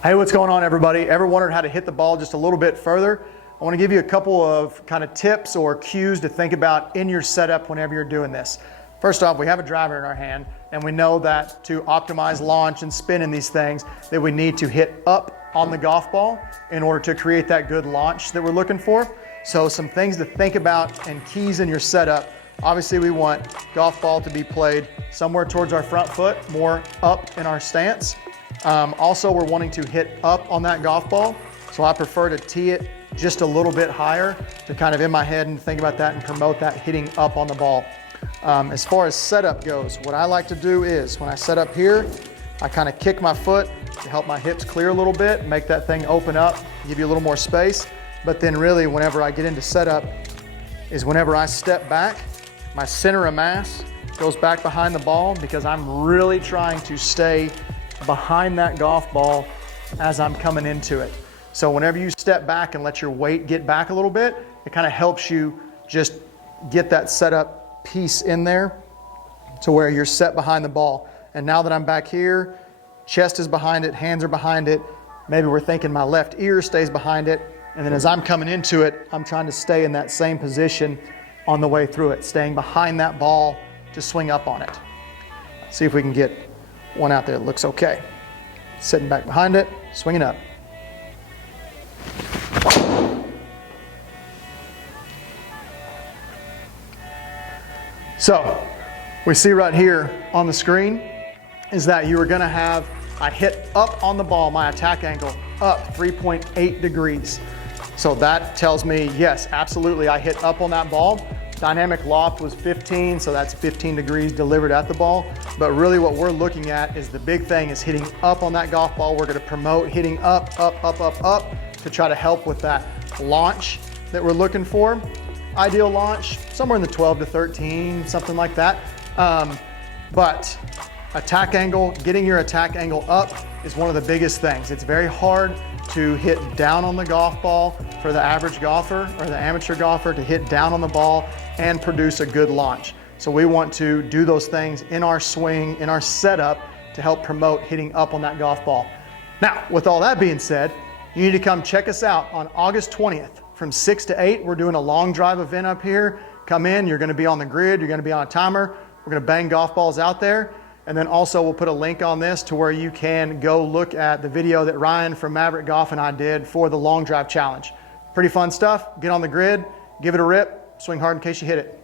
Hey, what's going on, everybody? Ever wondered how to hit the ball just a little bit further? I want to give you a couple of kind of tips or cues to think about in your setup whenever you're doing this. First off, we have a driver in our hand, and we know that to optimize launch and spin in these things, that we need to hit up on the golf ball in order to create that good launch that we're looking for. So some things to think about and keys in your setup. Obviously, we want golf ball to be played somewhere towards our front foot, more up in our stance. Also, we're wanting to hit up on that golf ball. So I prefer to tee it just a little bit higher to kind of in my head and think about that and promote that hitting up on the ball. As far as setup goes, what I like to do is when I set up here, I kind of kick my foot to help my hips clear a little bit, make that thing open up, give you a little more space. But then really whenever I get into setup is whenever I step back, my center of mass goes back behind the ball because I'm really trying to stay behind that golf ball as I'm coming into it. So whenever you step back and let your weight get back a little bit, it kind of helps you just get that setup piece in there to where you're set behind the ball. And now that I'm back here, chest is behind it, hands are behind it. Maybe we're thinking my left ear stays behind it. And then as I'm coming into it, I'm trying to stay in that same position on the way through it, staying behind that ball to swing up on it. See if we can get one out there that looks okay. Sitting back behind it, swinging up. So we see right here on the screen is that you are going to have, I hit up on the ball, my attack angle up 3.8 degrees. So that tells me, yes, absolutely, I hit up on that ball. Dynamic loft was 15, so that's 15 degrees delivered at the ball. But really what we're looking at is the big thing is hitting up on that golf ball. We're gonna promote hitting up to try to help with that launch that we're looking for. Ideal launch, somewhere in the 12 to 13, something like that. But attack angle, getting your attack angle up is one of the biggest things. It's very hard to hit down on the golf ball for the average golfer or the amateur golfer to hit down on the ball and produce a good launch. So we want to do those things in our swing, in our setup to help promote hitting up on that golf ball. Now, with all that being said, you need to come check us out on August 20th from 6 to 8. We're doing a long drive event up here. Come in, you're gonna be on the grid, you're gonna be on a timer. We're gonna bang golf balls out there. And then also we'll put a link on this to where you can go look at the video that Ryan from Maverick Golf and I did for the long drive challenge. Pretty fun stuff. Get on the grid, give it a rip, swing hard in case you hit it.